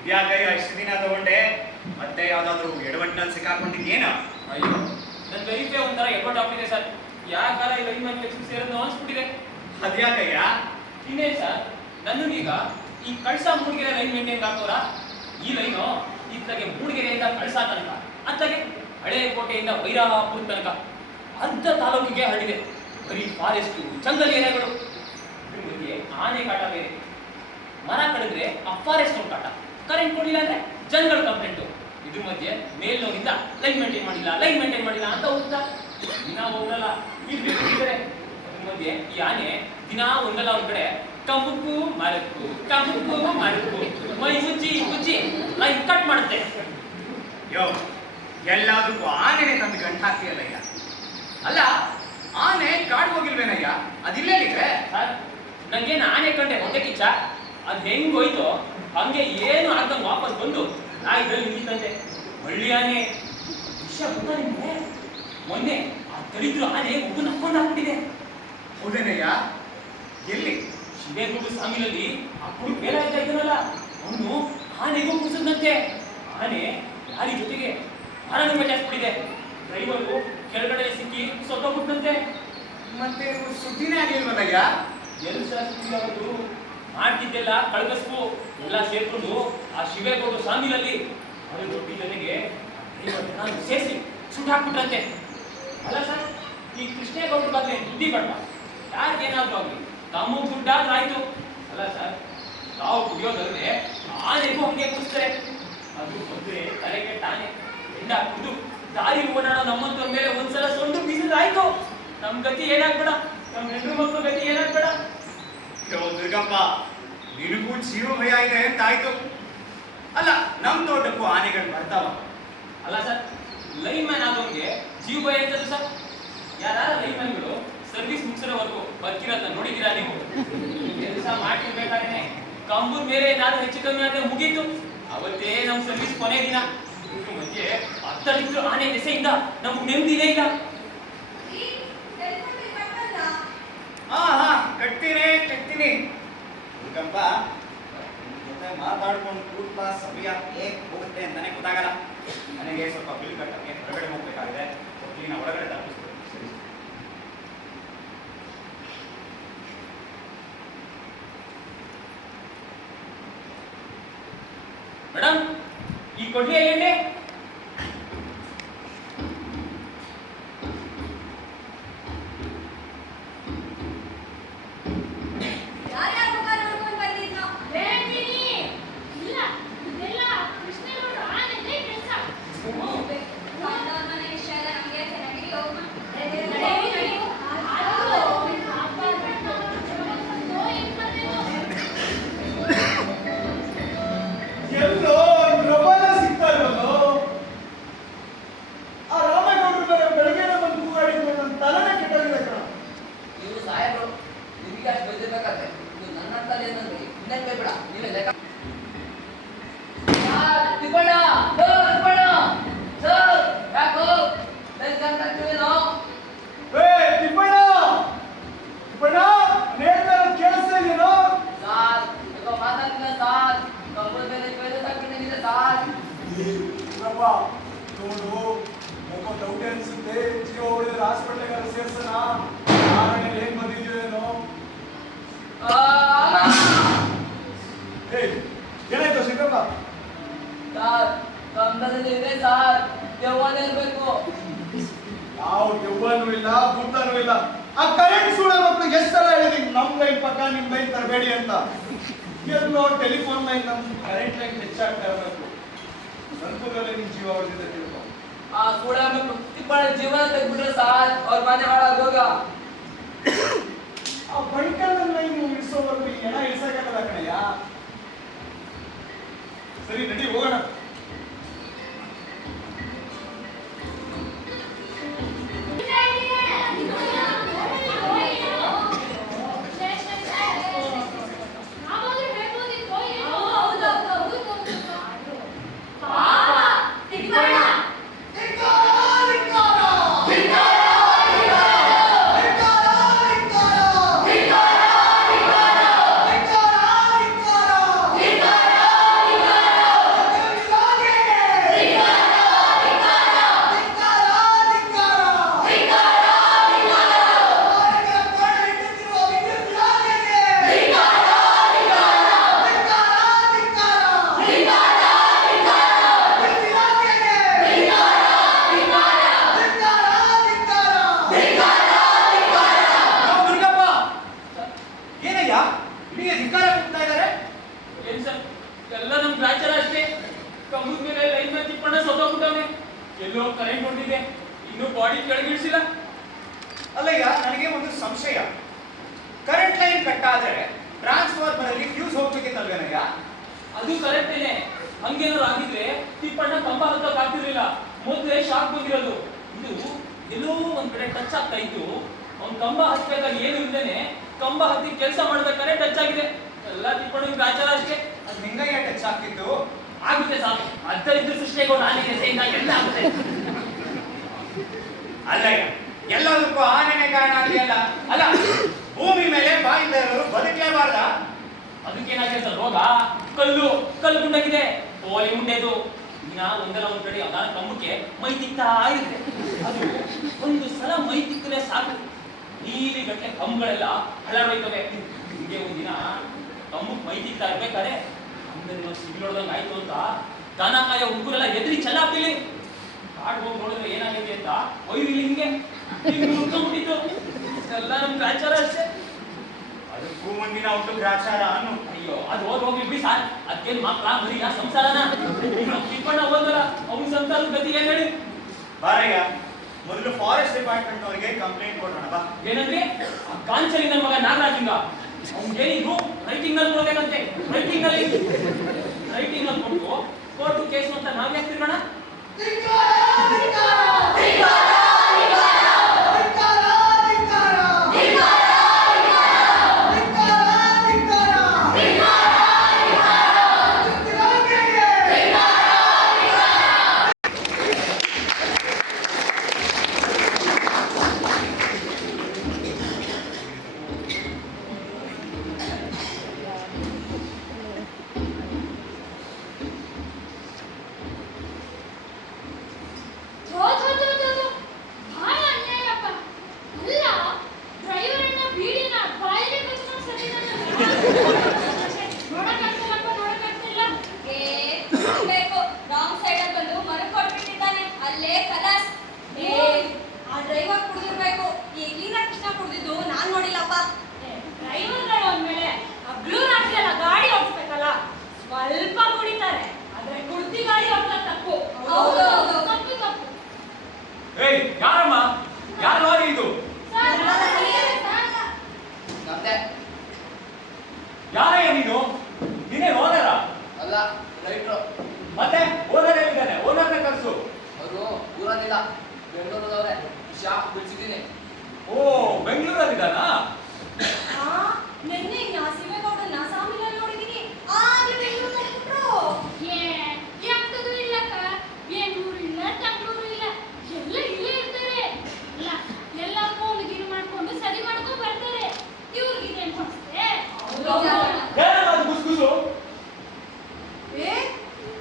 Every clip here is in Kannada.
ಇದ್ಯಾಕಯ್ಯ ಇಷ್ಟು ದಿನ ತಗೊಂಡೆ? ಮತ್ತೆ ಯಾವ್ದಾದ್ರು ಎಡವಟ್ಟಿನಲ್ಲಿ ಸಿಕ್ಕಾಕೊಂಡಿದ್ದೇನ? ಅಯ್ಯೋ, ನನ್ನ ಲೈಫೇ ಒಂಥರ ಎಡವಟ್ಟು ಆಗ್ತಿದೆ ಸರ್. ಯಾಕಾರ ಈ ಲೈನ್ ಮೇಲೆ ಕೆಲಸ ಸೇರೋದು ಅನ್ಸ್ಬಿಟ್ಟಿದೆ. ಅದ್ಯಾಕಯ್ಯ? ಇನ್ನೇನ್ ಸರ್, ನನ್ನೀಗ ಈ ಕಳ್ಸ ಮೂಡಿಗೆರೆ ಲೈನ್ ಮೇಂಟೈನ್ ಹಾಕೋರ. ಈ ಲೈನು ಇತ್ತಗೆ ಮೂಡಿಗೆರೆಯಿಂದ ಕಳ್ಸ ತನಕ, ಅತ್ತಗೆ ಹಳೆ ಕೋಟೆಯಿಂದ ಬೈರಾಪುರ ತನಕ ಅರ್ಧ ತಾಲೂಕಿಗೆ ಹರಡಿದೆ. ಬರೀ ಫಾರೆಸ್ಟು, ಜಂಗಲ್ ಏರಿಯಾಗಳು. ಇದ್ರ ಮಧ್ಯೆ ಆನೆ ಕಾಟ ಬೇರೆ. ಮರ ಕಡಿದ್ರೆ ಆ ಫಾರೆಸ್ಟ್ ಅವ್ರ ಕಾಟ, ಕರೆಂಟ್ ಕೊಡಲಿಲ್ಲ ಅಂದ್ರೆ ಜನಗಳ ಕಂಪ್ಲೇಂಟು. ಇದ್ರ ಮಧ್ಯೆ ಮೇಲ್ನವರಿಂದ ಲೈನ್ ಮೇಂಟೈನ್ ಮಾಡಿಲ್ಲ ಅಂತ ಹೋಗ್ತಾ ದಿನ ಹೋಗಲ್ಲ ಇರ್ಬೇಕಿದ್ರೆ. ಅದ್ರ ಮಧ್ಯೆ ಈ ಆನೆ ದಿನ ಒಂದಲ್ಲ ಒಂದ್ ಕಡೆ ಕಮುಕು ಮರಕು ಮೈ ಮುಚ್ಚಿ ಲೈನ್ ಕಟ್ ಮಾಡುತ್ತೆ. ಯೋ, ಎಲ್ಲದಕ್ಕೂ ಆನೆನೆ ತಂದು ಗಂಟು ಹಾಕ್ತೀಯಲ್ಲಯ್ಯ. ಅಲ್ಲ, ಆನೆ ಕಾಡು ಹೋಗಿಲ್ವೇನಯ್ಯ? ಅದಿಲ್ಲೇನಿದೆ? ನಂಗೇನು ಆನೆ ಕಂಡೆ ಹೊಟ್ಟೆ ಕಿಚ್ಚ. ಅದ್ ಹೆಂಗ್ ಹೋಯ್ತು ಹಂಗೆ ಏನು ಆಗ್ದಂಗ್ ವಾಪಸ್ ಬಂದು ನಾ ಇದ್ರಲ್ಲಿ ನಿಂತಿದ್ದಂತೆ. ಒಳ್ಳೆ ಆನೆ ವಿಷಯ ಗೊತ್ತಾ ನಿಮ್ಗೆ? ಮೊನ್ನೆ ಆ ದರಿದ್ರು ಆನೆ ಒಬ್ಬ ನಕ್ಕೊಂಡು ಹಾಕ್ಬಿಟ್ಟಿದೆ. ಹೌದೇನಯ್ಯ? ಎಲ್ಲಿ? ಶಿವೇಗುಡು ಸಾಮಿಲಲ್ಲಿ ಆ ಕುಡು ಬೇಲ ಇದ್ದನಲ್ಲ, ಅವನು ಆನೆಗೂ ಕುಡಿಸದಂತೆ. ಆನೆ ಲಾರಿ ಜೊತೆಗೆ ಮರಣ ಮೆಟ್ಟಾಕ್ಬಿಟ್ಟಿದೆ. ಡ್ರೈವರು ಕೆಳಗಡೆ ಸಿಕ್ಕಿ ಸೊತ್ತೋಗ್ಬಿಟ್ಟಂತೆ. ಮತ್ತೆ ಸುದ್ದಿನೇ ಆಗಿಲ್ವಲ್ಲಯ್ಯ? ಎಲ್ಲಿ ಸಹ ಸುದ್ದಿ ಆಗೋದು? ಮಾಡ್ತಿದ್ದೆಲ್ಲ ಕಳಗಸ್ಕು ಎಲ್ಲ ಸೇರ್ಕೊಂಡು ಆ ಶಿವೇಗೌಡ ಸಾಮಿಲಲ್ಲಿ ಅದ್ರ ರೊಟ್ಟಿ ಜೊತೆಗೆ ಸೇರಿಸಿ ಸುಟ್ಟು ಹಾಕ್ಬಿಟ್ರಂತೆ. ಅಲ್ಲ ಸರ್, ಈ ಕೃಷ್ಣೇಗೌಡರಿಗಾದ್ರೆ ಬುದ್ಧಿ ಬೇಡ, ಯಾರಿಗೇನಾದ್ರೂ ಆಗ್ಲಿ ತಮ್ಮ ದುಡ್ಡಾದ್ರೂ ಆಯ್ತು. ಅಲ್ಲ ಸರ್, ತಾವು ಕುಡಿಯೋದಲ್ಲದೆ ಆನೆಗೂ ಹಂಗೆ ಕುಡಿಸ್ತಾರೆ. ಅದು ಬಂದ್ರೆ ತಲೆ ಕೆಟ್ಟ ಆನೆ ಎಂಡ ಕುಡಿದು ದಾರಿ ಓಡಾಡೋ ನಮ್ಮಂತವ್ರ ಮೇಲೆ ಒಂದ್ಸಲ ಸೊಂಡು ಬೀಸಿದ್ರಾಯ್ತು. ನಮ್ ಗತಿ ಏನಾಗ್ಬೇಡ, ನಮ್ ಹೆಣ್ಣು ಮಕ್ಕಳು ಗತಿ ಏನಾಗ್ಬೇಡ. ದುರ್ಗಪ್ಪ, ನಿನಗೂ ಜೀವ ಭಯ ಇದೆ ಅಂತಾಯ್ತು. ಅಲ್ಲ, ನಮ್ ತೋಟಕ್ಕೂ ಆನೆಗಳು ಬರ್ತಾವ. ಅಲ್ಲ ಸರ್, ಲೈನ್ ಮ್ಯಾನ್ ಆದವನ್ಗೆ ಜೀವ ಭಯ ಇರ್ತದೆ ಸರ್. ಯಾರ ಲೈನ್ ಮ್ಯಾನ್ಗಳು ಸರ್ವಿಸ್ ಮುಗಿಸೋವರೆಗೂ ಬದುಕಿರೋದನ್ನ ನೋಡಿದ್ದೀರಾ ನೀವು? ಕೆಲಸ ಮಾಡ್ತಿರ್ಬೇಕಾದ್ರೆ ಕಂಬದ ಮೇಲೆ ಏನಾದ್ರು ಹೆಚ್ಚು ಕಮ್ಮಿ ಆದ್ರೆ ಮುಗೀತು, ಅವತ್ತೇ ನಮ್ ಸರ್ವಿಸ್ ಕೊನೆ ದಿನ. ಇದ್ರ ಮಧ್ಯೆ ಹತ್ತರಿದ್ರು ಆನೆ ದೆಸೆಯಿಂದ ನಮ್ಗೆ ನೆಮ್ಮದಿನೇ ಇಲ್ಲ. ಕಟ್ತೀನಿ ದುರ್ಗಪ್ಪ. ಜೊತೆ ಮಾತಾಡ್ಕೊಂಡು ಕೂಡ್ಪ ಸಮಯ ಹೇಗೆ ಹೋಗುತ್ತೆ ಅಂತಾನೆ ಗೊತ್ತಾಗಲ್ಲ. ನನಗೆ ಸ್ವಲ್ಪ ಬಿಲ್ ಕಟ್ಟಕ್ಕೆ ಹೊರಗಡೆ ಹೋಗ್ಬೇಕಾಗಿದೆ. ಹೋಗ್ತೀನಿ, ಹೊರಗಡೆ ತಪ್ಪಿಸ್ತೀನಿ. ಸರಿ ಮೇಡಮ್, ಈ ಕೊಡ್ಲಿ ಎಲ್ಲಿ? ಯಾವ ದೆವ್ವನೂ ಇಲ್ಲ, ಭೂತನೂ ಇಲ್ಲ. ಆ ಕರೆಂಟ್ ಸುಳ ಮಕ್ಕಳು ಎಷ್ಟು ಸಲ ಹೇಳಿದೀನಿ, ನಮ್ ಲೈನ್ ಪಕ್ಕ ನಿಮ್ ಲೈನ್ ತರಬೇಡಿ ಅಂತ. ಎಲ್ಲೋ ಟೆಲಿಫೋನ್ ಲೈನ್ ನಮ್ ಕರೆಂಟ್ ಲೈನ್ ಹೆಚ್ಚಾಗ್ತಾ ಇರಬೇಕು. ಸಂತೂರಲ್ಲಿ ನಿಮ್ ಜೀವ ಹೊಡೆದಿದೆ ತಿಳ್ಕೊ. ಆ ಸುಳ ಮಕ್ಕಳು ತಿಪ್ಪಳ ಜೀವನ ತೆಗ್ಬಿಟ್ರೆ ಸಾರ್ ಅವ್ರ ಮನೆ ಹಾಳಾಗೋಗ. ಆ ಬಳಿಕಲ್ ಲೈನ್ ಇಳಿಸೋವರೆಗೂ ಎಣ ಇಳಿಸಕ್ಕಾಗಲ್ಲ ಕಣಯ್ಯ. ಸರಿ, ನಡಿ ಹೋಗೋಣ. ಎಲ್ಲೋ ಕರೆಂಟ್ ಹೊಡೆದಿದೆ, ಇನ್ನೂ ಬಾಡಿ ಕೆಳಗಿಳಿಸಿಲ್ಲ. ಅಲ್ಲಯ್ಯ, ನನಗೆ ಒಂದು ಸಂಶಯ. ಕರೆಂಟ್ ಲೈನ್ ಕಟ್ ಆದರೆ ಟ್ರಾನ್ಸ್ಫಾರ್ಮರ್ ಅಲ್ಲಿ ಫ್ಯೂಸ್ ಹೋಗ್ಬೇಕಿತ್ತಲ್ವೇನಯ್ಯ? ಅದು ಕರೆಕ್ಟೇನೆ. ಹಂಗೇನಾದ್ರು ಆಗಿದ್ರೆ ತಿಪ್ಪಣ್ಣ ಕಂಬ ಹತ್ತಕ್ ಆಗ್ತಿರ್ಲಿಲ್ಲ. ಮೊದ್ಲೇ ಶಾಕ್ ಬಂದಿರೋದು. ಇದು ಎಲ್ಲೋ ಒಂದ್ ಕಡೆ ಟಚ್ ಆಗ್ತಾ ಇತ್ತು. ಅವ್ನ್ ಕಂಬ ಹತ್ಬೇಕಾಗಿ ಏನು ಇಲ್ದೇನೆ ಕಂಬ ಹತ್ತಿ ಕೆಲಸ ಮಾಡ್ಬೇಕಾದ್ರೆ ಟಚ್ ಆಗಿದೆ. ಎಲ್ಲ ತಿಪ್ಪಣ್ಣ ಗಾಚಾರ ಅಷ್ಟೇ. ಅದು ನಿಂಗಯ್ಯ ಟಚ್ ಆಗ್ತಿತ್ತು. ಆಗುತ್ತೆ ಸಾಕು. ಅದ್ದರಿದ್ದು ಸೃಷ್ಟಿಗೂ ನಾನೇ ದೆಸೆಯಿಂದ ಎಲ್ಲ ಆಗುತ್ತೆ. ಅಲ್ಲಯ್ಯ, ಎಲ್ಲದಕ್ಕೂ ಆನೆನೆ ಕಾರಣ ಆಗಿದೆಯಲ್ಲ. ಅಲ್ಲ, ಭೂಮಿ ಮೇಲೆ ಬಾಯಿಂದ ಇರೋರು ಬದುಕಲೇಬಾರ್ದ? ಅದಕ್ಕೇನಾಗಿದೆ ಸರ್ ರೋಗ? ಕಲ್ಲು ಗುಂಡಾಗಿದೆ, ಓಲಿ ಉಂಡೆದು. ದಿನ ಒಂದಲ್ಲ ಒಂದ್ ಕಡೆ ಯಾವ್ದಾರ ಕಂಬಕ್ಕೆ ಮೈ ತಿಕ್ತಾ ಇರುತ್ತೆ. ಅದು ಒಂದು ಸಲ ಮೈ ತಿಕ್ಕರೆ ಸಾಕು, ನೀಲಿ ಗಟ್ಟಲೆ ಕಂಬಗಳೆಲ್ಲ ಹಳರೋಯ್ತವೆ. ಹಿಂಗೆ ಒಂದಿನ ಕಂಬಕ್ಕೆ ಮೈ ತಿಕ್ತಾ ಇರ್ಬೇಕಾದ್ರೆ ಅಂದ್ರೆ ಸಿಗ್ಲೋಡ್ದಂಗೆ ಆಯ್ತು ಅಂತ ದನ ಕಾಯೋ ಹುಡುಗರೆಲ್ಲ ಎದ್ರಿ ಚೆಲ್ಲಾಗ್ತಿಲಿ. ಕಾಡ್ ಹೋಗಿ ನೋಡಿದ್ರೆ ಏನಾಗೈತೆ ಅಂತ ಒಯ್ರಿ ಹಿಂಗೆ ಮುಟ್ಕೊಂಡ್ಬಿಟ್ಟಿತ್ತು. ಎಲ್ಲ ನಮ್ ಗ್ರಾಚಾರ ಅಷ್ಟೇ. ಅದಕ್ಕೂ ಮುಂದಿನ ಒಟ್ಟು ಗ್ರಾಚಾರ ಅನ್ನು. ಅಯ್ಯೋ, ಅದು ಹೋಗ್ಲಿ ಬಿಡಿ ಸಾರ್. ಅದಕ್ಕೇನ್ ಮಕ್ಳ ಮರಿಯ ಸಂಸಾರನ? ತಿಪ್ಪಣ್ಣ ಹೋದಲ್ಲ, ಅವ್ನ ಸಂಸಾರದ ಗತಿ ಏನ್ ಹೇಳಿ? ಬಾರಯ್ಯ, ಮೊದಲು ಫಾರೆಸ್ಟ್ ಡಿಪಾರ್ಟ್ಮೆಂಟ್ ಅವರಿಗೆ ಕಂಪ್ಲೇಂಟ್ ಕೊಡೋಣ ಬಾ. ಏನಂದ್ರೆ ಆ ಕಾಂಚಲಿ ನನ್ನ ಮಗ ನಾಗರಾಜಿಂಗ ಅವ್ನಿಗೇನಿದ್ರು ರೈಟಿಂಗ್ ನಲ್ಲಿ ಕೊಡ್ಬೇಕಂತೆ. ರೈಟಿಂಗ್ ನಲ್ಲಿ ಕೊಟ್ಟು ಕೋರ್ಟು ಕೇಸು ಅಂತ ನಾವ್ ಯಾಕೆ ತಿರ್ಗೋಣ? ಬೆಂಗಳೂರದವ್ರೆ ವಿಷಯ ಬಿಡಿಸಿದ್ದೀನಿ. ಓ, ಬೆಂಗಳೂರಲ್ಲಿದ್ದಾನಾ? ನಿನ್ನೆ ಸಿವೇಗೌಡನ್ನ ಸಾಮಿಲಲ್ಲಿ ನೋಡಿದೀನಿ. ಆಗ್ಲೇ ಬೆಂಗಳೂರಲ್ಲಿ ಬಿಟ್ರು. ಎಂತದೂ ಇಲ್ಲಕ್ಕ. ಬೆಂಗಳೂರು ಇಲ್ಲ, ಬೆಂಗಳೂರು ಇಲ್ಲ, ಎಲ್ಲ ಇಲ್ಲೇ ಇರ್ತಾರೆ. ಇಲ್ಲ, ಎಲ್ಲ ಫೋನ್ ಗೀನು ಮಾಡ್ಕೊಂಡು ಸರಿ ಮಾಡ್ಕೊಂಡು ಬರ್ತಾರೆ. ಇವ್ರಿಗೆ ಏನ್ ಹೊಡ್ಸ್ತೆ? ಏನದು ಗುಸ್ಗುಸು?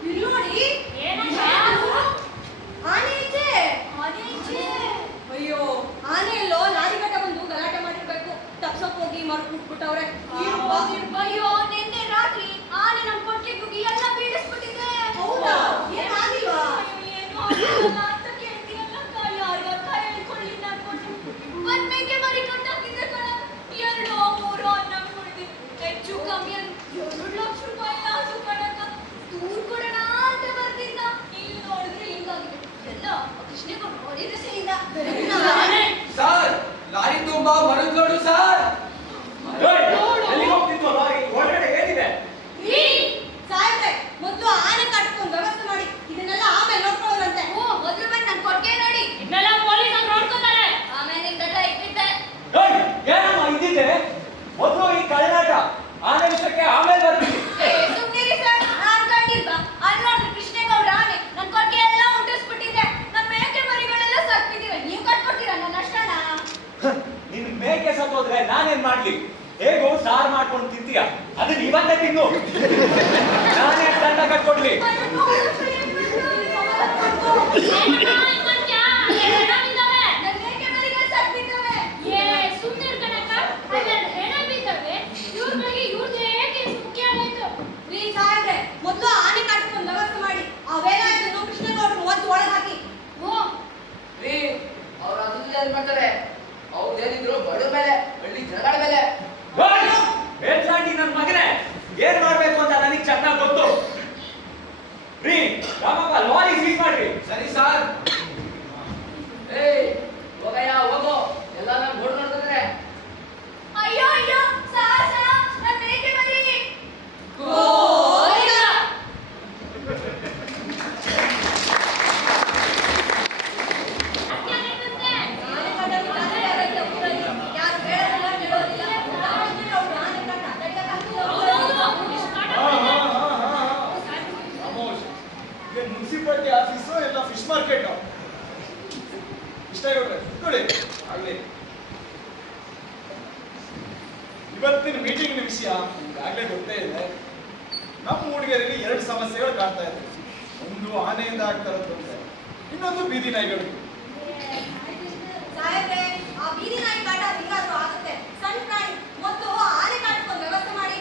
ಇಲ್ಲಿ ನೋಡಿ, ಆನೆ ಈಚೆ. ಅಯ್ಯೋ, ಆನೆ ಎಲ್ಲೋ ಲಾರಿ ಗಟ್ಟ ಬಂದು ಗಲಾಟೆ ಮಾಡಿರ್ಬೇಕು. ತಪ್ಸಕ್ ಹೋಗಿ ಮರ್ಬಿಟ್ಬಿಟ್ಟವ್ರೆ. ಅಯ್ಯೋ, ನಿನ್ನೆ ರಾತ್ರಿ ಆನೆ ನಮ್ ಕೊಟ್ಟಿಗೆ ನುಗ್ಗಿ ಎಲ್ಲ ಬೀಳಿಸ್ಬಿಟ್ಟಿದೆ. ಹೌದಾ? ಏನಾಗಿಲ್ವಾ? ಏನು ಆಗಿಲ್ಲ ಅಂತ ಕೇಳ್ತೀರಲ್ಲ, ಯಾರಿಗಕ್ಕ ಹೇಳಿಕೊಳ್ಳಿಲ್ಲ ಅನ್ಕೊಂಡು ಒಂದ್ ಮೇಕೆ ಮರಿ ಕಂಡಾಕಿದ್ದೆ ಕಣ. 2-3 ಅನ್ನ ಕೊಡ್ತೀನಿ. ಹೆಚ್ಚು ಕಮ್ಮಿ ಅಂತ 2 ಲಕ್ಷ ರೂಪಾಯಿ ಆಸು ಕಣಕ್ಕ. ದೂರ್ ಕೊಡೋಣ ಅಂತ ಬರ್ತಿದ್ದ. ಇಲ್ಲಿ ನೋಡಿದ್ರೆ ಹಿಂಗಾಗಿದೆ. ಎಲ್ಲ ಕೃಷ್ಣೇಗೌಡ ಹೊಡಿದ ಸರಿಯಿಂದ. ಸರ್, ಲಾರಿ ತುಂಬಾ ಮರಗಳು ಸರ್. ಎಲ್ಲಿಗೆ ಹೋಗ್ತಿದ್ವು ಲಾರಿ? ಒಳಗಡೆ ಏನಿದೆ? ಸಾಯ್ಬ್ರೆ, ಮೊದ್ಲು ಆನೆ ಕಟ್ಕೊಂಡು ವ್ಯವಸ್ಥೆ ಮಾಡಿ. ಇದನ್ನೆಲ್ಲ ಆಮೇಲೆ ನೋಡ್ಕೊಳ್ಳೋರಂತೆ. ಮೊದ್ಲು ಬಂದು ನನ್ ಕೊಟ್ಟಿಗೆ ನೋಡಿ. ಇದನ್ನೆಲ್ಲ ಪೊಲೀಸ್ ಅವ್ರು ನೋಡ್ಕೊತಾರೆ. ಆಮೇಲೆ ನಿಮ್ದೆಲ್ಲ ಇಟ್ಟಿದ್ದೆ. ಏನಮ್ಮ ಇದ್ದಿದ್ದೆ? ಮೊದಲು ಈ ಕಳ್ಳಾಟ, ಆನೆ ವಿಷಯಕ್ಕೆ ಆಮೇಲೆ ಬರ್ತೀವಿ. ಸುಮ್ಮನಿರಿ ಸರ್, ನಾನ್ ಕಂಡಿಲ್ವಾ? ಅಲ್ಲಿ ನೋಡ್ರಿ ಕೃಷ್ಣೇಗೌಡ ಆನೆ ನನ್ ಕೊಟ್ಟಿಗೆ ಎಲ್ಲ ಉಂಟಿಸ್ಬಿಟ್ಟಿದೆ. ನನ್ ಮೇಕೆ ಮರಿಗಳೆಲ್ಲ ಸತ್ತಿವೆ. ನೀವು ಕಟ್ಕೊಡ್ತೀರಾ ನನ್ನ ಅಷ್ಟಣ? ನಿನ್ ಮೇಕೆ ಸತ್ತೋದ್ರೆ ನಾನೇನ್ ಮಾಡ್ಲಿ? ಹೇಗೋ ಸಾರ್ ಮಾಡ್ಕೊಂಡು ತಿಂತೀಯ, ಅದನ್ನ ಇವತ್ತೇ ತಿನ್ನು. ನಾನೇ ದಂಡ ಕಟ್ಕೊಡ್ಲಿ. ಮೊದ್ಲು ಆನೆ ಕಟ್ಕೊಂಡು ವ್ಯವಸ್ಥೆ ಮಾಡಿ. ಅವೆಲ್ಲ ಇದನ್ನು ಕೃಷ್ಣೇಗೌಡರು ಒದ್ದು ಒಳಗೆ ಹಾಕಿ. ರೀ, ಅವ್ರು ಅದನ್ನ ಏನ್ ಮಾಡ್ತಾರೆ? ಅವ್ರದೇನಿದ್ರು ಬಡ ಮೇಲೆ ಬೆಳ್ಳಿ ಜನಗಳ ಮೇಲೆ. ಬೇಟ್ಲಾಂಡಿ ನನ್ನ ಮಗನೇ, ಏನ್ ಮಾಡ್ಬೇಕು ಅಂತ ನನಗೆ ಚೆನ್ನಾಗಿ ಗೊತ್ತು. ರೀ ರಾಮಪ್ಪ, ಲಾರಿ ಸೀಸ್ ಮಾಡ್ರಿ. ಸರಿ ಸರ್. ರೇ ಹೋಗಯ್ಯ ಹೋಗೋ ಎಲ್ಲ ನಾನು ಬೋರ್ಡ್ ನೋಡ್ತಿದ್ರೆ ಅಯ್ಯೋ ಅಯ್ಯೋ ಸಾರ್ ನನ್ನ ಬೇಕೆ ಬರೀ ಗೋವಿಂದ. ಮುನ್ಸಿಪಾಲಿಟಿ ಆಫೀಸು ಎಲ್ಲ ಫಿಶ್ ಮಾರ್ಕೆಟ್ ಇಷ್ಟ ನೋಡಿ ಆಗ್ಲಿ ಇವತ್ತಿನ ಮೀಟಿಂಗ್ ವಿಷಯ ಈಗಾಗಲೇ ಗೊತ್ತೇ ಇದೆ. ನಮ್ಮ ಮೂಡಿಗೆರೆಯಲ್ಲಿ 2 ಸಮಸ್ಯೆಗಳು ಕಾಡ್ತಾ ಇದೆ. ಒಂದು ಆನೆಯಿಂದ ಆಗ್ತಾ ಇರೋದು ತೊಂದರೆ, ಇನ್ನೊಂದು ಬೀದಿ ನಾಯಿಗಳು. ಸಾಹೇಬ್ರೆ, ಆ ಬೀದಿ ನಾಯಿ ಕಾಟ ಹಿಂಗಾದ್ರೂ ಆಗುತ್ತೆ. ಸಣ್ಣ ಪ್ರಾಣಿ ಮತ್ತು ಆನೆ ಕಾಟಕ್ಕೊಂದು ವ್ಯವಸ್ಥೆ ಮಾಡಿ.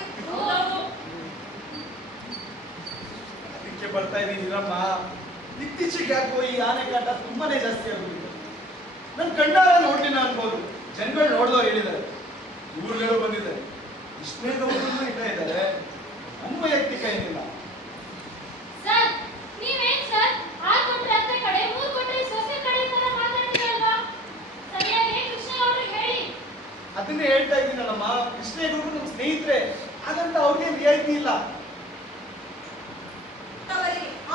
ಅದಕ್ಕೆ ಬರ್ತಾ ಇದೀನಿರಮ್ಮ. ಇತ್ತೀಚೆಗೆ ಯಾಕೋ ಈ ಆನೆ ಕಾಟ ತುಂಬಾನೇ ಜಾಸ್ತಿ ಆಗ್ಬಿಟ್ಟಿದೆ. ನನ್ನ ಕಣ್ಣಾರ ನೋಡ್ಲಿಲ್ಲ ಅನ್ಬೋದು, ಜನಗಳು ನೋಡ್ದೋ ಹೇಳಿದ್ದಾರೆ, ಊರುಗಳು ಬಂದಿದೆ, ಇಷ್ಟೇ ಗೌರವನು ಇಟ್ಟ ಇದ್ದಾರೆ. ನನ್ನ ವೈಯಕ್ತಿಕ ಏನಿಲ್ಲ. ಸರ್ ನೀವೇನ್ ಸರ್ ಆ ಕೊಟ್ರೆ ಅತ್ತೆ ಕಡೆ 3 ಕೊಟ್ರೆ ಸೊಸೆ ಕಡೆ ತರ ಮಾತಾಡ್ತೀರಲ್ವಾ? ಸರಿಯಾಗಿ ಕೃಷ್ಣ ಅವ್ರಿಗೆ ಹೇಳಿ. ಅದನ್ನೇ ಹೇಳ್ತಾ ಇದ್ದೀನಲ್ಲಮ್ಮ, ಕೃಷ್ಣೇಗೌಡರು ನಮ್ಮ ಸ್ನೇಹಿತರೆ, ಹಾಗಂತ ಅವ್ರಿಗೆ ರಿಯಾಯಿತಿ ಇಲ್ಲ.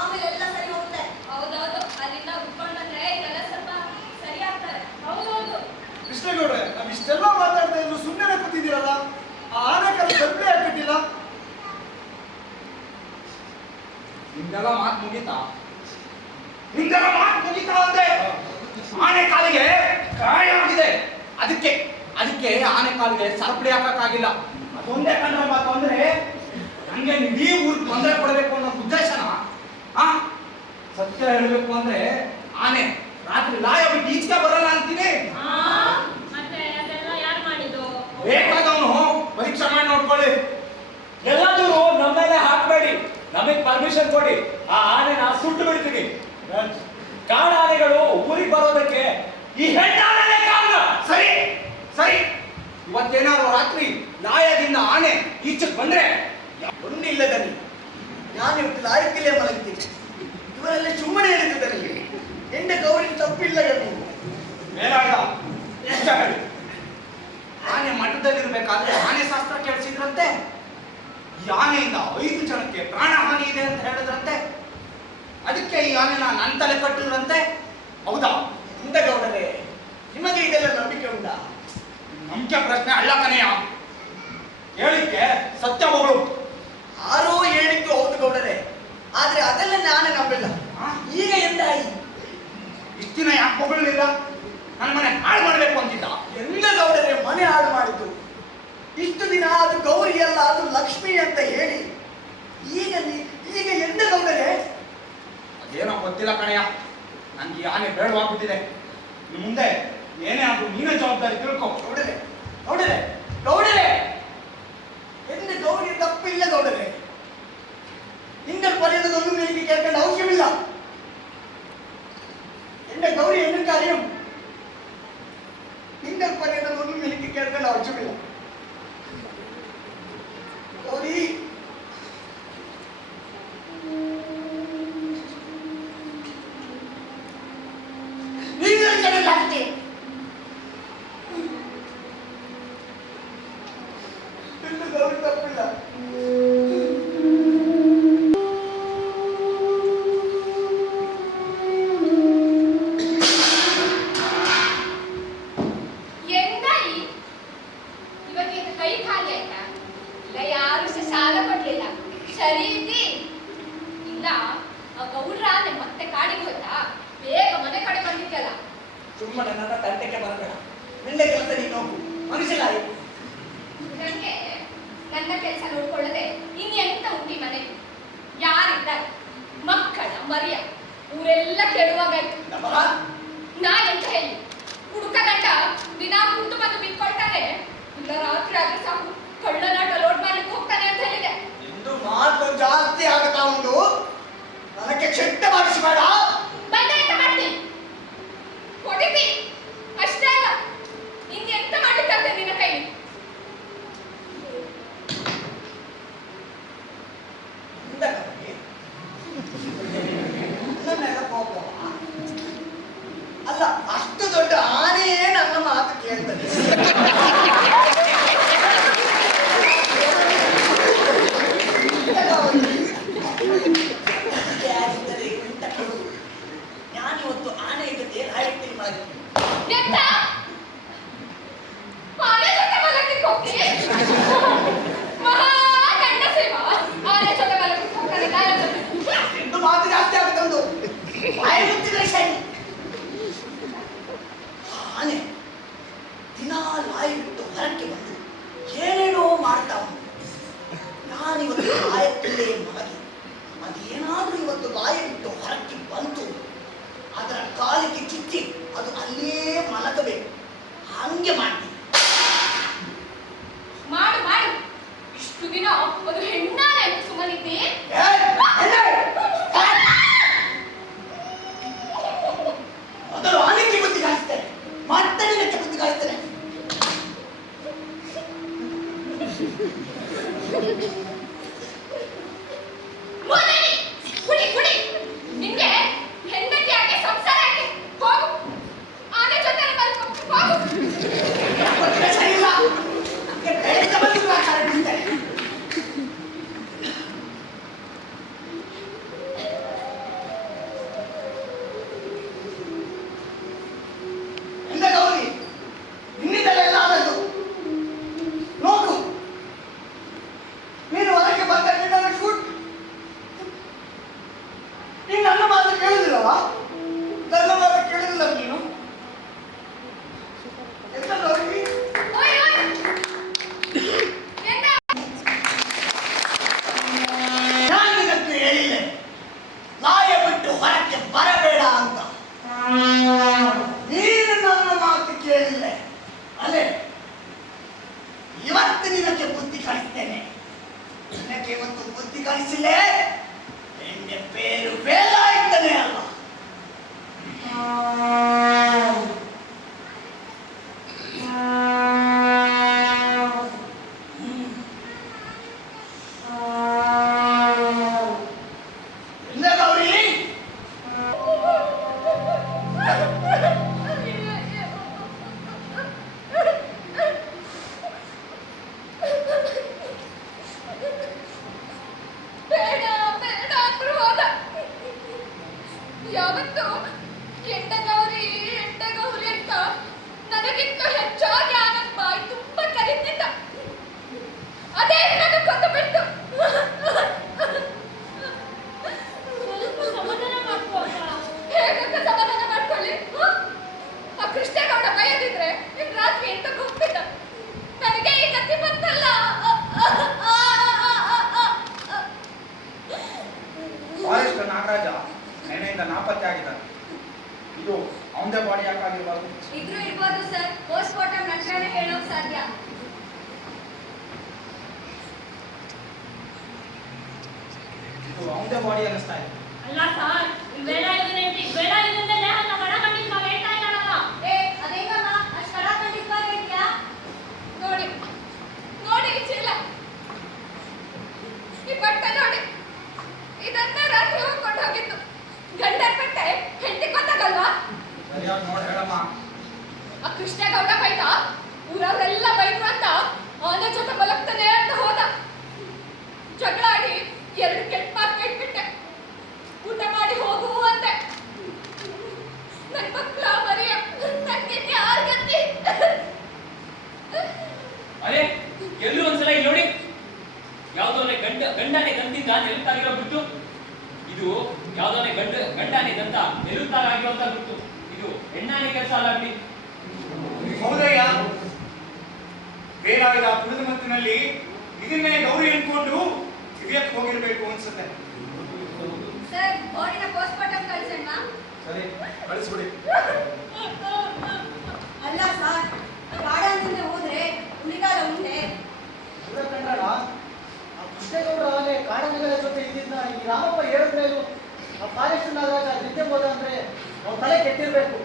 ಆಮೇಲೆ ಎಲ್ಲ ಸರಿ ಹೋಗುತ್ತೆ. ಹೌದೌದು, ಅಲ್ಲಿಂದ ಉಟ್ಕೊಂಡು ಬಂದ್ರೆ ಇದೆಲ್ಲ ಸ್ವಲ್ಪ ಸರಿ ಆಗ್ತಾರೆ. ಹೌದೌದು. ಕೃಷ್ಣೇಗೌಡ್ರೆ, ನಾವ್ ಇಷ್ಟೆಲ್ಲ ಮಾತಾಡ್ತಾ ಇದ್ರು ಸುಮ್ಮನೆ ಕೂತಿದ್ದೀರಲ್ಲ, ಆ ಆನೆ ಕಾಲ ಕಲ್ಪನೆ ಆಗ್ಬಿಟ್ಟಿಲ್ಲ. ನಿಮ್ದೆಲ್ಲ ಮಾತು ಮುಗೀತಾ? ನಿಮ್ದೆಲ್ಲ ಮಾತು ಮುಗೀತಾ ಅಂದೆ? ಆನೆ ಕಾಲಿಗೆ ಗಾಯ ಆಗಿದೆ. ಅದಕ್ಕೆ ಆನೆ ಕಾಲಿಗೆ ಸರಪಳಿ ಹಾಕಕ್ಕಾಗಿಲ್ಲ. ಅದೊಂದೇ ಕಂಡ್ರೆ ಮಾತು ಅಂದ್ರೆ ನಂಗೆ ಇಡೀ ಊರಿಗೆ ತೊಂದರೆ ಕೊಡಬೇಕು ಅನ್ನೋ ಉದ್ದೇಶನ? ಸತ್ಯ ಹೇಳಬೇಕು ಅಂದ್ರೆ ಆನೆ ರಾತ್ರಿ ಲಾಯ ಬಿಟ್ಟು ಈಚೆಗೆ ಬರಲ್ಲ ಅಂತೀನಿ. ಮತ್ತೆ ಅದೆಲ್ಲ ಯಾರು ಮಾಡಿದ್ದು? ಬೇಕಾದವನು ಪರೀಕ್ಷೆ ಮಾಡಿ ನೋಡ್ಕೊಳ್ಳಿ. ಎಲ್ಲದೂ ನಮ್ಮ ಮೇಲೆ ಹಾಕ್ಬೇಡಿ, ನಮಗೆ ಪರ್ಮಿಷನ್ ಕೊಡಿ. ಆ ಆನೆನ ಸುಟ್ಟು ಬಿಡ್ತೀನಿ. ಕಾಡಾನೆಗಳು ಊರಿಗೆ ಬರೋದಕ್ಕೆ ಈ ಹೆಣ್ಣಾನೆ ಕಾರಣ. ಸರಿ ಸರಿ, ಇವತ್ತೇನಾದ್ರು ರಾತ್ರಿ ಲಾಯದಿಂದ ಆನೆ ಈಚೆಗೆ ಬಂದ್ರೆ ಒಂದಿಲ್ಲದನಿ ನಾನು ಇವತ್ತು ಲಾಯಕ್ಕಿಲ್ಲೇ ಮಲಗ್ತೀನಿ. ಇವರೆಲ್ಲ ಸುಮ್ಮನೆ ಹೇಳ್ತಿದ್ದಾರೆ. ಎಣ್ಣೆ ಗೌರಿಗೆ ತಪ್ಪಿಲ್ಲ ಗಣಿ. ಮೇಲಾಗ ಎಷ್ಟ ಹೇಳಿ. ಆನೆ ಮಠದಲ್ಲಿರ್ಬೇಕಾದ್ರೆ ಆನೆ ಶಾಸ್ತ್ರ ಕೇಳಿಸಿದ್ರಂತೆ. ಈ ಆನೆಯಿಂದ 5 ಜನಕ್ಕೆ ಪ್ರಾಣ ಹಾನಿ ಇದೆ ಅಂತ ಹೇಳಿದ್ರಂತೆ. ಅದಕ್ಕೆ ಈ ಆನೆನ ನನ್ನ ತಲೆ ಕಟ್ಟಿದ್ರಂತೆ. ಹೌದಾ? ಇಂದ ಗೌಡರೇ, ನಿಮಗೆ ಇದೆಲ್ಲ ನಂಬಿಕೆ ಉಂಟಾ? ನಂಬಿಕೆ ಪ್ರಶ್ನೆ ಅಲ್ಲ ಕನೆಯ, ಹೇಳಿಕ್ಕೆ ಸತ್ಯ ಮಗಳು. ಯಾರೋ ಹೇಳಿದ್ದು ಹೌದು ಗೌಡರೇ, ಆದ್ರೆ ಅದೆಲ್ಲ ನಾನು ನಂಬಿಲ್ಲ. ಈಗ ಎಂದಾಯಿ? ಇಷ್ಟು ದಿನ ಯಾಕೆ ಮಗಳಿಲ್ಲ? ನನ್ನ ಮನೆ ಹಾಳು ಮಾಡಬೇಕು ಅಂತಿದ್ದ. ಎಲ್ಲ ಗೌಡರೇ ಮನೆ ಹಾಳು ಮಾಡಿತು. ಇಷ್ಟು ದಿನ ಅದು ಗೌರಿ ಅಲ್ಲ, ಅದು ಲಕ್ಷ್ಮಿ ಅಂತ ಹೇಳಿ ಈಗ ಎಂದ ಗೌಡರೇ? ಅದೇನೋ ಗೊತ್ತಿಲ್ಲ ಕಣಯ್ಯ, ನನ್ಗೆ ಈ ಆನೆ ಬೇಡವಾಗ್ಬಿಟ್ಟಿದೆ. ಇನ್ನು ಮುಂದೆ ಏನೇ ಆದ್ರೂ ನೀನೇ ಜವಾಬ್ದಾರಿ ತಿಳ್ಕೊ. ಗೌಡರೇ ಗೌಡರೇ ಗೌಡರೇ, ಎಂದ ಗೌರಿ ತಪ್ಪಿಲ್ಲ ಗೌಡರೇ. நீங்கள் പറയുന്നത് ഒന്നും എനിക്ക് കേൾക്കേണ്ട ആവശ്യമില്ല. എന്റെ ഗൗരി എന്നൊക്കെ അറിയും. നിങ്ങൾ പറയുന്നത് ഒന്നും എനിക്ക് കേൾക്കേണ്ട ആവശ്യമില്ല. ഗൗരി, നിങ്ങൾ ചെല്ലാതെ എന്റെ ഗൗരി തപ്പില്ല. ಸುಮ್ಮನೆ ನನ್ನ ತಂಟೆಗೆ ಬರಬೇಡ. ನಿಂದೆ ಕೆಲಸ ನೀನು ಹೋಗು, ಮನುಷ್ಯಲಾಯಿ. ನನಗೆ ನನ್ನ ಕೆಲಸ ನೋಡ್ಕೊಳ್ಳದೆ ಇನ್ನೆಂತ ಉಂಟಿ ಮನೆ? ಯಾರಿದ್ದಾರೆ? ಮಕ್ಕಳ ಮರಿಯ ಊರೆಲ್ಲ ಕೇಳುವಾಗಾಯ್ತು. ನಾ ಎಂತ ಹೇಳಿ? ಹುಡುಕ ಗಂಡ ದಿನ ಕುಂತು ಬಂದು ಬಿಟ್ಕೊಳ್ತಾನೆ. ಇಲ್ಲ ರಾತ್ರಿ ಆದ್ರೆ ಸಾಕು ಕಳ್ಳನಾಟ ಲೋಡ್ ಮಾಡ್ಲಿಕ್ಕೆ ಹೋಗ್ತಾನೆ ಅಂತ ಹೇಳಿದೆ. ಇಂದು ಮಾತು ಜಾಸ್ತಿ ಆಗ್ತಾ ಉಂಟು. ನನಗೆ ಚೆಟ್ಟ ಮಾಡಿಸಬೇಡ. ಬಂದೆ ಎಂತ ಮಾಡ್ತೀನಿ? ಹೊಡಿತಿ ಅಷ್ಟೇ ಅಲ್ಲ, ಇನ್ನೆಂತ ಮಾಡ್ಲಿಕ್ಕಂತೆ ನಿನ್ನ ಕೈಲಿ? ನನ್ನ ಮೇಲೆ ಕೋಪ ಅಲ್ಲ, ಅಷ್ಟು ಹಾಕಿದ್ರೆ ಎಣ್ಣೆ ಬೇರು ಬೇಲ ಇದ್ದಾನೆ ಅಲ್ಲ. ಎಲ್ಲ ಗೌರಿ ಬೇಡ ಬೇಡ ಅಂದ್ರು ಹೋದ. ಯಾವತ್ತು ಎಂಡಗೌರಿ ಅಂತ ನನಗಿಂತ ಹೆಚ್ಚಾಗಿ ಆನಂದ್ ಬಾಯಿ ತುಂಬ ಕರೀತಿದ್ದ. ಅದೇ ನನ್ನ ಕೊಂದು ಬಿಟ್ಟು. ಸ್ವಲ್ಪ ಸಮಾಧಾನ ಮಾಡ್ಕೋ ಅಕ್ಕ. ಹೇಗಕ್ಕ ಸಮಾಧಾನ ಮಾಡ್ಕೊಳ್ಳಿ? ಆ ಕೃಷ್ಣೇಗೌಡ ಬೈಯದಿದ್ರೆ ಇನ್ ರಾತ್ರಿ ಎಂತ ಗುಂಪಿದ್ದ. ನನಗೆ ಈ ಗತಿ ಬಂತಲ್ಲ. ಫಾರೆಸ್ಟ್ ನಾಗರಾಜ ನೆನೆಯಿಂದ ನಾಪತ್ತೆ ಆಗಿದ್ದಾನೆ. ಇದು ಅವನದೇ ಬಾಡಿ ಯಾಕಾಗಿರ್ಬಾರ್ದು? ಇದ್ರೂ ಇರ್ಬೋದು ಸರ್. ಪೋಸ್ಟ್ ಮಾರ್ಟಮ್ ನಂತರನೇ ಹೇಳೋಕ್ ಸಾಧ್ಯ. ಇದು ಅವನದೇ ಬಾಡಿ ಅನ್ನಿಸ್ತಾ ಇದೆ. ಅಲ್ಲ ಸರ್, ವೇಲಾಯುಧನೇ ಅಂತ ಮಡ ಕಂಡಿದ್ದು ನಾವು ಹೇಳ್ತಾ ಇದ್ದಾರಲ್ಲ. ಏ ಅದೇಗಮ್ಮ ಅಷ್ಟು ಕಡ ಖಂಡಿತವಾಗಿ ಹೇಳ್ತೀಯಾ? ನೋಡಿ ನೋಡಿ ಈ ಚೀಲ, ಈ ಬಟ್ಟೆ ನೋಡಿ. ಇದನ್ನ ರಾತ್ರಿ ಹೋಗ್ಕೊಂಡು ಹೋಗಿದ್ದು. ಗಂಡನ ಬಟ್ಟೆ ಹೆಂಡತಿ ಗೊತ್ತಾಗಲ್ವಾ? ಸರಿಯಾಗಿ ನೋಡಿ ಹೇಳಮ್ಮ. ಆ ಕೃಷ್ಣೇಗೌಡ ಬೈದ, ಊರವರೆಲ್ಲ ಬೈದ್ರು ಅಂತ ಅವನ ಜೊತೆ ಮಲಗ್ತಾನೆ ಅಂತ ಹೋದ. ಜಗಳ ಆಡಿ 2 ಕೆಟ್ಟ ಮಾತು ಕೈಬಿಟ್ಟೆ. ಊಟ ಮಾಡಿ ಹೋಗು ಅಂತೆ. ನನ್ ಮಕ್ಳ ಮರಿಯ ನನ್ಗೆ ಯಾರ ಗತಿ? ಅರೆ ಎಲ್ಲರೂ ಒಂದ್ಸಲ ಇಲ್ಲಿ ನೋಡಿ. ಯಾವ್ದೋನೆ ಗಂಡನೇ ದಂತಿಂದ ನೆಲುತ್ತಾಗಿರೋ ಬಿಟ್ಟು, ಇದು ಯಾವ್ದೋನೆ ಗಂಡನೇ ದಂತ ನೆಲುತ್ತಾಗಿರುವಂತ ಬಿಟ್ಟು, ಇದು ಹೆಣ್ಣಾನೆ ಕೆಲಸ ಅಲ್ಲ ಬಿಡಿ. ಹೌದಯ್ಯ, ಬೇರಾದ ಕುಡಿದ ಮತ್ತಿನಲ್ಲಿ ಇದನ್ನೇ ಗೌರಿ ಅನ್ಕೊಂಡು ಹಿರಿಯಕ್ಕೆ ಹೋಗಿರ್ಬೇಕು ಅನ್ಸುತ್ತೆ. ಸರ್ ಬಾಡಿನ ಪೋಸ್ಟ್ ಮಾರ್ಟಮ್ ಕಳ್ಸಣ್ಣ. ಸರಿ ಕಳಿಸ್ಬಿಡಿ. ಅಲ್ಲ ಸರ್, ಕಾಡಾನಿಂದ ಹೋದ್ರೆ ಉಳಿಗಾಲ ಉಂಟೆ. ಅಲ್ಲ ಕಣ್ಣ, ಆ ಕೃಷ್ಣೇಗೌಡ ಅಲ್ಲೇ ಕಾಡಂಗಗಳ ಜೊತೆ ಇದ್ದಿದ್ದ ಈ ರಾಮಪ್ಪ ಹೇಳಿದ ಮೇಲೂ ಆ ಫಾರೆಸ್ಟ್ ನಾಗರಾಜ ನಿದ್ದೆ ಹೋದ ಅಂದ್ರೆ ಅವ್ರ ತಲೆ ಕೆಟ್ಟಿರ್ಬೇಕು.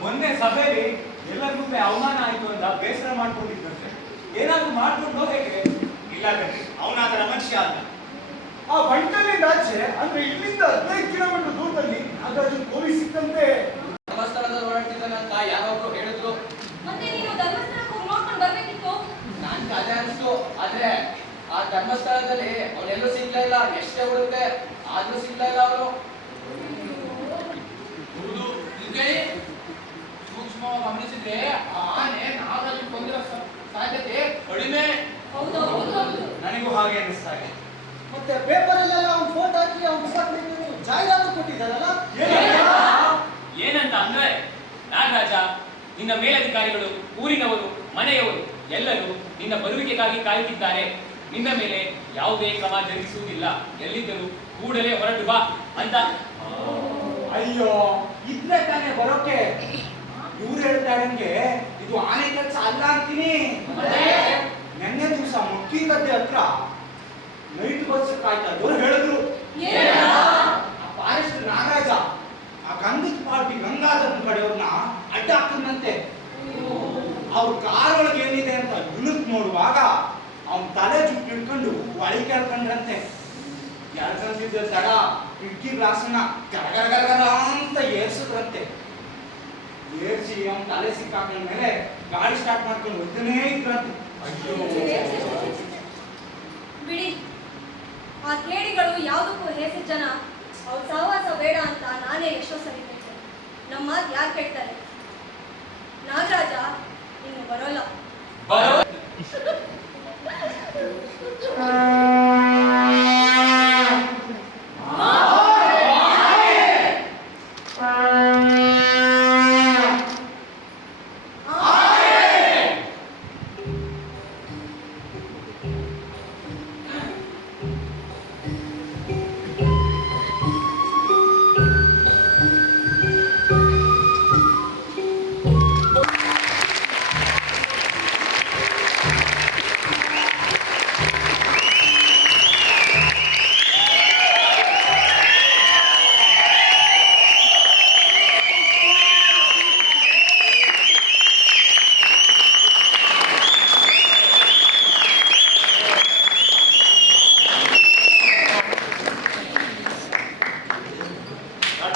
ಮೊನ್ನೆ ಸಭೆಯಲ್ಲಿ ಎಲ್ಲರ ಮುಂದೆ ಅವಮಾನ ಆಯ್ತು ಅಂತ ಬೇಸರ ಮಾಡ್ಕೊಂಡಿದ್ದಂತೆ. ಏನಾದ್ರು ಮಾಡ್ಕೊಂಡು ಹೇಗೆ? ಇಲ್ಲ ಕಣ್ರಿ, ಅವನಾದರ ಮನುಷ್ಯ ಅಲ್ಲ. ಆ ಬಂಟಲಿಂದ ಆಚೆ ಅಂದ್ರೆ ಇಲ್ಲಿಂದ 15 ಕಿಲೋಮೀಟರ್ ದೂರದಲ್ಲಿ ನಾಗರಾಜನ್ ಕೋರಿ ಸಿಕ್ಕಂತೆ. ಧರ್ಮಸ್ಥಳದಲ್ಲಿ ಓಡಾಡ್ತಿದ್ದಾನಂತ ಯಾರೊಬ್ರು ಹೇಳಿದ್ರು. ಮತ್ತೆ ನೀನು ಧರ್ಮಸ್ಥಳಕ್ಕೆ ಹೋಗಿ ನೋಡ್ಕೊಂಡು ಬರ್ಬೇಕಿತ್ತು. ನನ್ಗೆ ಅದೇ ಅನ್ಸ್ತು. ಆದ್ರೆ ಆ ಧರ್ಮಸ್ಥಳದಲ್ಲಿ ಅವನೆಲ್ಲೂ ಸಿಗ್ಲೇ ಇಲ್ಲ. ಎಷ್ಟೇ ಹುಡುಕ್ತೆ ಆದ್ರೂ ಸಿಗ್ಲೇ ಇಲ್ಲ ಅವನು. ಹೌದು, ಇದಕ್ಕೆ ಸೂಕ್ಷ್ಮವಾಗಿ ಗಮನಿಸಿದ್ರೆ ಆ ಆನೆ ನಾಗರಾಜ್ ಕೊಂದಿರೋ ಸಾಧ್ಯತೆ ಕಡಿಮೆ. ಹೌದು ಹೌದು ಹೌದು. ನನಗೂ ಹಾಗೆ ಅನ್ನಿಸ್ತಾ ಇದೆ. ಮತ್ತೆ ಪೇಪರ್ ಅಲ್ಲೆಲ್ಲ ಅವ್ನು ಫೋಟೋ ಹಾಕಿ ಅವ್ನು ಜಾಹೀರಾತು ಕೊಟ್ಟಿದ್ದಾರಲ್ಲ. ಏನಂತ ಅಂದ್ರೆ, ನಾಗರಾಜ, ನಿನ್ನ ಮೇಲಧಿಕಾರಿಗಳು, ಊರಿನವರು, ಮನೆಯವರು ಎಲ್ಲರೂ ನಿನ್ನ ಬರುವಿಕೆಗಾಗಿ ಕಾಯುತ್ತಿದ್ದಾರೆ. ನಿನ್ನ ಮೇಲೆ ಯಾವುದೇ ಕ್ರಮ ಜರುಗಿಸುವುದಿಲ್ಲ. ಎಲ್ಲಿದ್ದರೂ ಕೂಡಲೇ ಹೊರಟು ಬಾ ಅಂತ. ಅಯ್ಯೋ, ಇದ್ರೆ ತಾನೇ ಬರೋಕೆ. ಇವ್ರು ಹೇಳ್ತಾರಂಗೆ ಇದು ಆನೆ ಕೆಲಸ ಅಲ್ಲ ಅಂತೀನಿ. ನೆನ್ನೆ ದಿವಸ ಮುಟ್ಟಿ ಗದ್ದೆ ಹತ್ರ ನೈಟ್ ಬಸ್ ಕಾಯ್ತಾ ಇದ್ದವ್ರು ಹೇಳಿದ್ರು, ಆ ಫಾರೆಸ್ಟ್ ನಾಗರಾಜ ಆ ಗಂಧದ ಪಾರ್ಟಿ ಗಂಗಾಧರನ ಕಡೆಯವ್ರನ್ನ ಅಡ್ಡ ಹಾಕಿದ್ನಂತೆ. ಅವ್ರ ಕಾರ್ ಒಳಗೆ ಏನಿದೆ ಅಂತ ಇಳುಕ್ ನೋಡುವಾಗ ಅವ್ನ ತಲೆ ಜುಟ್ಟು ಹಿಡ್ಕೊಂಡು ಒಳಿ ಕೇಳ್ಕೊಂಡ್ರಂತೆ. ಎಳ್ಕಂತಿದ್ದ ತಡ ಕಿಟಕಿ ಗ್ಲಾಸನ್ನ ಗರಗರ ಅಂತ ಏರ್ಸಿದ್ರಂತೆ. ಏರ್ಸಿ ಅವ್ನ ತಲೆ ಸಿಕ್ಕಾಕೊಂಡ ಮೇಲೆ ಗಾಡಿ ಸ್ಟಾರ್ಟ್ ಮಾಡ್ಕೊಂಡು ಹೋಗ್ತಾನೇ ಇದ್ರಂತೆ. ಅಯ್ಯೋ, ಬಿಡಿ, ಆ ಕೇಡಿಗಳು ಯಾವುದಕ್ಕೂ ಹೇಸಿದ ಜನ. ಅವ್ರ ಸಹವಾಸ ಬೇಡ ಅಂತ ನಾನೇ ಎಷ್ಟೋ ಸರಿ ಹೇಳ್ತೇನೆ. ನಮ್ಮ ಮಾತು ಯಾರು ಕೇಳ್ತಾರೆ? ನಾಗರಾಜ ಇನ್ನು ಬರೋಲ್ಲ.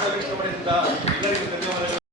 ಮಾತಾಡಲು ಇಷ್ಟಪಡಿಸಿದ ಎಲ್ಲರಿಗೂ ಧನ್ಯವಾದಗಳು.